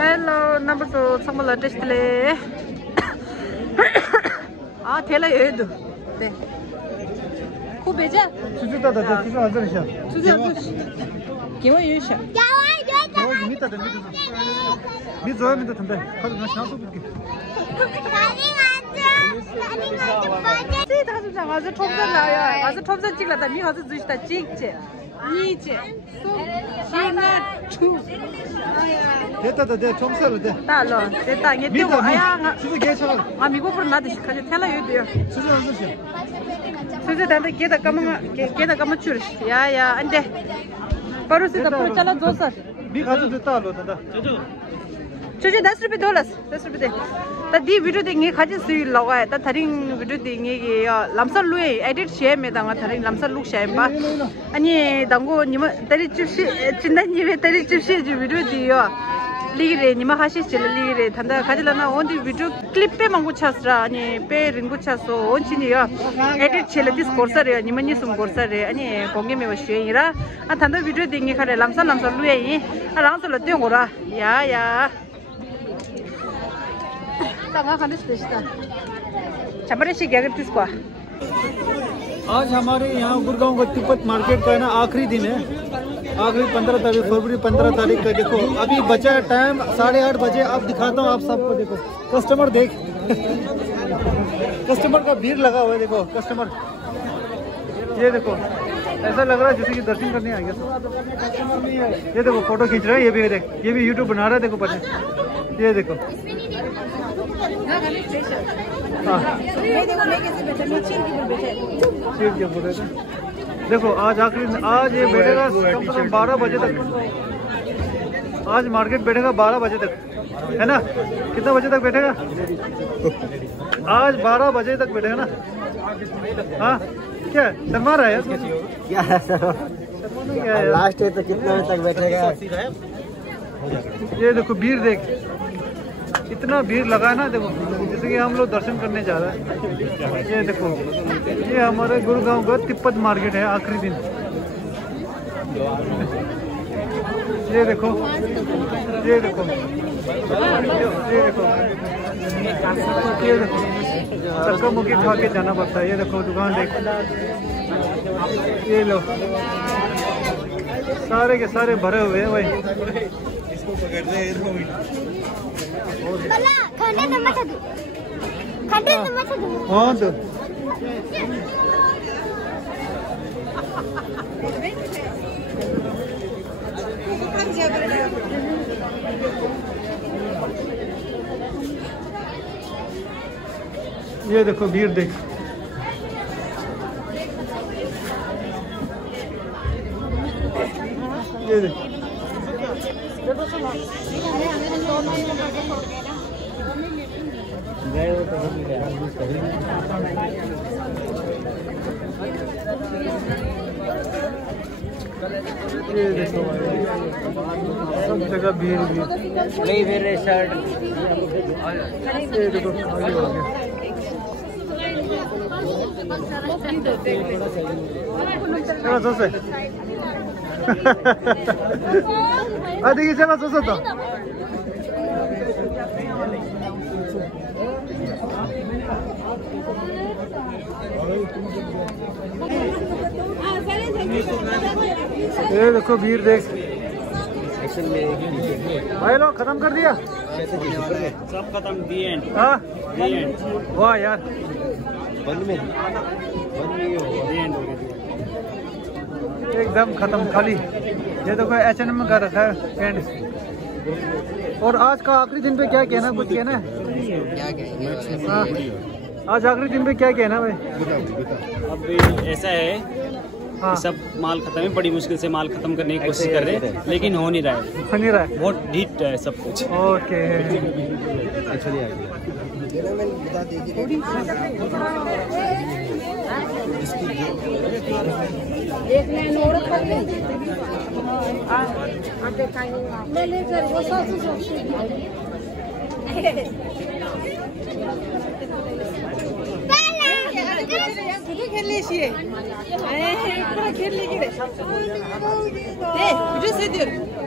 Hello, number 2 samala display. 아, 대라 얘도. 네. 고배자? 주주다다 주주 앉으셔. 주주 앉으시. 개원 유셔. 밑에다 밑에 밑에 던데. 가서 나 샤워 볼게.这他是讲我是冲着来呀，我是冲着进来的，你好是自己的进去，你去，现在出。 됐다 돼 총살을 돼. 다로 됐다 이게 또 아야 주주 괜찮아. 아 미국 불 나듯이 가지 텔라 요도요 주주 앉으셔. 주주 단데 게다 까만 추르 야야 안돼 바로 쓰다 바로 잘라 줬어 미 가서 됐다 알로다. 주주 10 रुपए $10 रुपए तादी video देंगे खाजी सुई लगाए ता थरिंग वीडियो देंगे ये लमसर लुए एडिट शेयर में दांगा थरिंग लमसर लुक शेयर बा अनि दांगो निम तरी चिप्सी चिंदा निवे तरी चिप्सी जो वीडियो दियो लिरे निम हाशी चले लिरे थंदा खाजिलाना ओंदी वीडियो क्लिप पे मंगु छासरा अनि पे रिंगु छासो ओंचिनियो एडिट चले दिस कोर्सर रे निम नि सुम कोर्सर रे अनि कोंगे में वशे इरा आ थंदा वीडियो देंगे खाले लमसर लुए इ आ रांसो ल त्योंगोरा या आज हमारे यहाँ गुड़गांव का तिब्बत मार्केट का है ना आखिरी दिन है आखिरी 15 तारीख फरवरी 15 तारीख का देखो अभी बचा है टाइम 8:30 बजे अब दिखाता हूँ आप सबको देखो कस्टमर देख कस्टमर का भीड़ लगा हुआ है देखो कस्टमर ये देखो ऐसा लग रहा है जैसे कि दर्शन करने आ गया ये देखो फोटो खींच रहा है ये भी देख ये भी यूट्यूब बना रहा है देखो पहले ये देखो देखो आज आखिरी आज ये बैठेगा कम से कम 12 बजे तक आज मार्केट बैठेगा 12 बजे तक है ना कितना बजे तक बैठेगा आज 12 बजे तक बैठेगा ना हाँ क्या शर्मा रहा है क्या लास्ट है तो कितना बजे तक बैठेगा ये देखो भीड़ देख इतना भीड़ लगा है ना देखो जैसे कि हम लोग दर्शन करने जा रहे हैं ये देखो ये हमारे गुड़गांव का तिब्बत मार्केट है आखिरी दिन ये देखो ये देखो ये देखो ये देखो धक्का मुक्की खा के जाना पड़ता है ये देखो दुकान देख ये लो सारे के सारे भरे हुए हैं भाई हाँ तो ये देखो भीड़ देख ये देख ये देखो सब जगह भीड़ नहीं मेरे शर्ट ये देखो खाली हो गया देखिए चला तो ये देखो भीड़ देख भाई लोग खत्म कर दिया सब खत्म दिए हाँ वाह यार बंद में एकदम खत्म खाली ये देखो H&M में कर रखा है पैंट और आज का आखिरी दिन पे क्या कहना कुछ कहना है हाँ आज आखिरी दिन पे क्या कहना भाई अब ऐसा है हाँ सब माल खत्म है बड़ी मुश्किल से माल खत्म करने की कोशिश कर रहे हैं लेकिन हो नहीं रहा है बहुत ढीठ है सब कुछ okay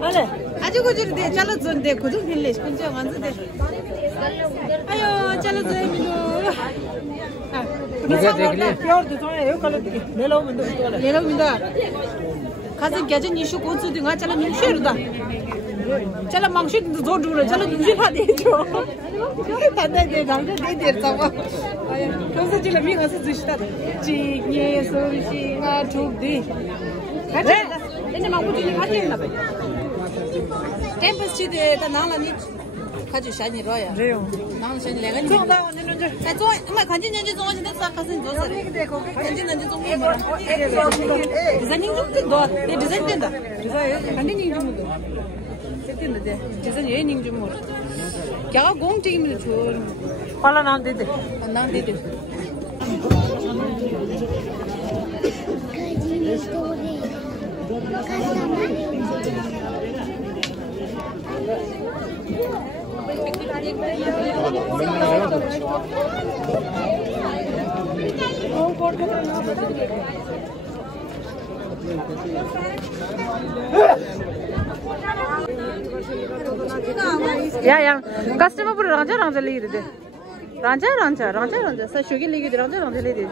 Vale. Aja gojur de chalo zon de kudu village kunja manzu de. Ayo chalo zon mino. मुझे देख ले pure de thone yo kalo de. Le lo mindo. Kaza gece nishu konsu de nga chala nimsher da. Chala mangshi de zor dura chala nimshi pha de jo. Tanda de dangda de der sama. Ayo konsa chala mi ngasa zishta. Chi nye so shi nga thuk de. Kacha. Ene ma kuji ni khati na ba. Tempus chi de ta nangla ni kaji shani roya. Reo. Nang shani lega ni. Zong da ne no je. Ai zong, ma kanji ne je zong ji de sa ka sin zo sa. Kanji ne je zong ni. Design ni de do. De design de da. Kanji ni ju do. Setin de. Design ye ni ju mo. Kya gong ji mi chu. Pala nang de de. Nang de de. Ya, customer pura ranja le de. Ranja. Sa shugi le de ranja le de.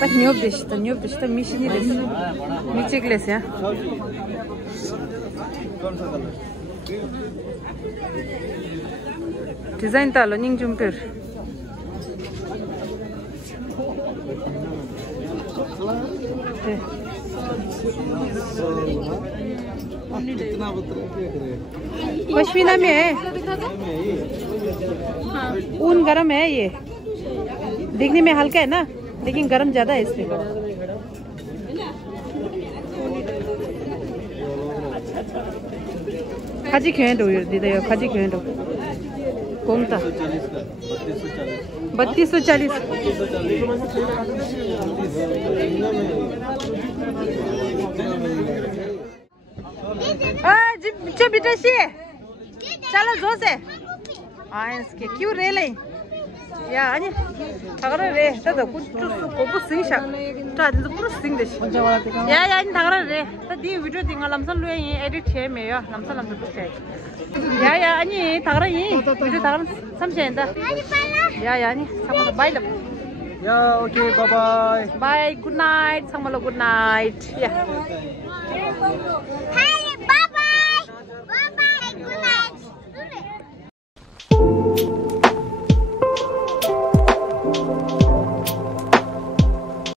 But new dish, the mission is. Niche glass, ya. Design ta learning jumper. Pashmina में है ऊन गरम है ये दिखने में हल्का है ना लेकिन गरम ज्यादा है इसमें खाजी क्यों दो दीदी खाजी क्यों दो कौन था 3240 बेटा से चलो जो से इसके क्यों रे ले या अनि थागरा रे त कुछ को सिंग शा त दिन पुरो सिंग दे या अनि थागरा रे त दी भिडियो दिंगा लमसन लुए एडिट छे मे या लमसन छे या अनि थागरा भिडियो थागरा समझे दा या अनि समझ बाय ल या okay bye bye good night समलो गुड नाइट या